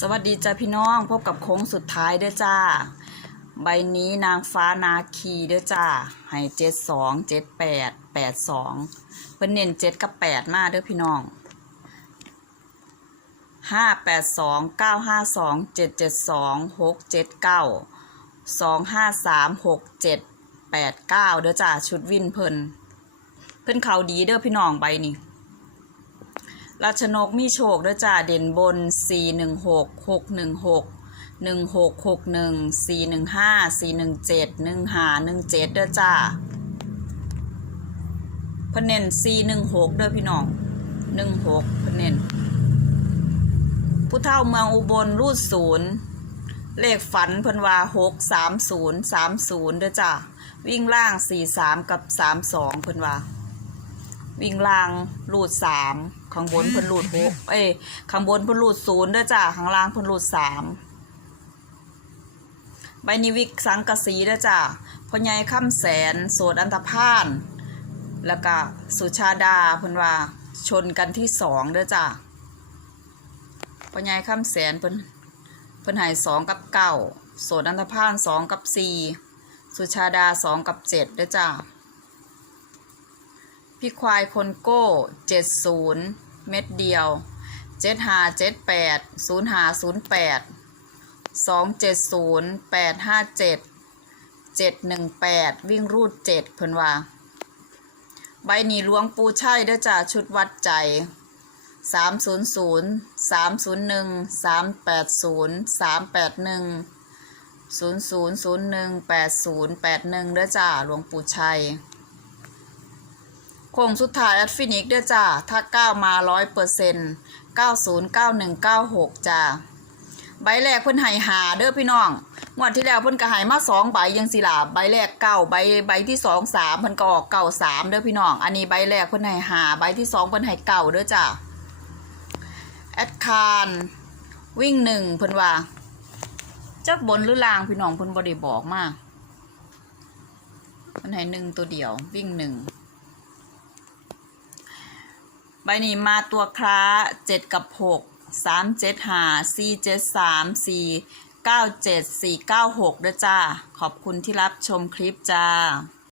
สวัสดีจ้าพี่น้องพบกับโค้งสุดท้ายเด้อจ้า ใบนี้นางฟ้านาคีเด้อจ้าให้เจ็ดสองเจ็ดแปดแปดสองเพิ่นเน้นเจ็ดกับแปดมาเด้อพี่น้องห้าแปดสองเก้าห้าสองเจ็ดเจ็ดสองหกเจ็ดเก้าสองห้าสามหกเจ็ดแปดเก้าเด้อจ้าชุดวินเพิ่นเพิ่นเขาดีเด้อพี่น้องใบนี้ ราชนกมีโชคด้วยจ้าเด่นบน 4 1 6 6 1 6 1 6 6 1 4 1 5 4 1 7 1 5 1 7ด้วยจ้าพเนน4 1 6ด้อพี่น้อง 1 6พเนนผู้เฒ่าเมืองอุบลรูดศูนย์เลขฝันเพิ่นว่า6 3 0 3 0ด้อจ้าวิ่งล่าง 4 3 กับ 3 2เพิ่นว่า วิ่งล่างรูดสามข้างบนเพิ่นรูดหกเอ้ยข้างบนเพิ่นรูดศูนย์เด้อจ้าข้างล่างเพิ่นรูดสามใบนี้วิกสังกะสีเด้อจ้าพ่อใหญ่ค่ำแสน โสดอันธพาลแล้วก็สุชาดาเพิ่นว่าชนกันที่สองเด้อจ้าพ่อใหญ่ค่ำแสนเพิ่นเพิ่นให้สองกับเก้าโสดอันธพาลสองกับสี่สุชาดาสองกับเจ็ดเด้อจ้า พี่ควายคนโก้เจ็ดศูนย์เม็ดเดียวเจ็ดหาเจ็ดแปดศูนย์หาศูนย์แปดสองเจ็ดศูนย์แปดห้าเจ็ดเจ็ดหนึ่งแปดวิ่งรูดเจ็ดเพิ่นว่า ใบหนีหลวงปูใช่เด้อจ้าชุดวัดใจสามศูนย์ศูนย์สามศูนย์หนึ่งสามแปดศูนย์สามแปดหนึ่งศูนย์ศูนย์ศูนย์หนึ่งแปดศูนย์แปดหนึ่งเด้อจ้าหลวงปู่ชัย โค้งสุดท้ายแอดฟินิกเด้อจ้า ถ้าก้าวมาร้อยเปอร์เซ็นต์เก้าศูนย์เก้าหนึ่งเก้าหกจ้า ใบแรกเพิ่นให้หาเด้อพี่น้องงวดที่แล้วเพิ่นก็ให้มาสองใบยังสิล่ะใบแรกเก้าใบใบที่สองสามเพิ่นก็ออกเก้าสามเด้อพี่น้อง อันนี้ใบแรกเพิ่นให้หาใบที่สองเพิ่นให้เก้าเด้อจ้า แอดคารวิ่งหนึ่งเพิ่นว่าจักบนหรือล่างพี่น้องเพิ่นบ่ได้บอกมาเพิ่นให้หนึ่งตัวเดียววิ่งหนึ่ง ใบนี้มาตัวคล้าเจ็ดกับหกสามเจ็ดหาสี่เจ็ดสามสี่เก้าเจ็ดสี่เก้าหกด้วยจ้า ขอบคุณที่รับชมคลิปจ้า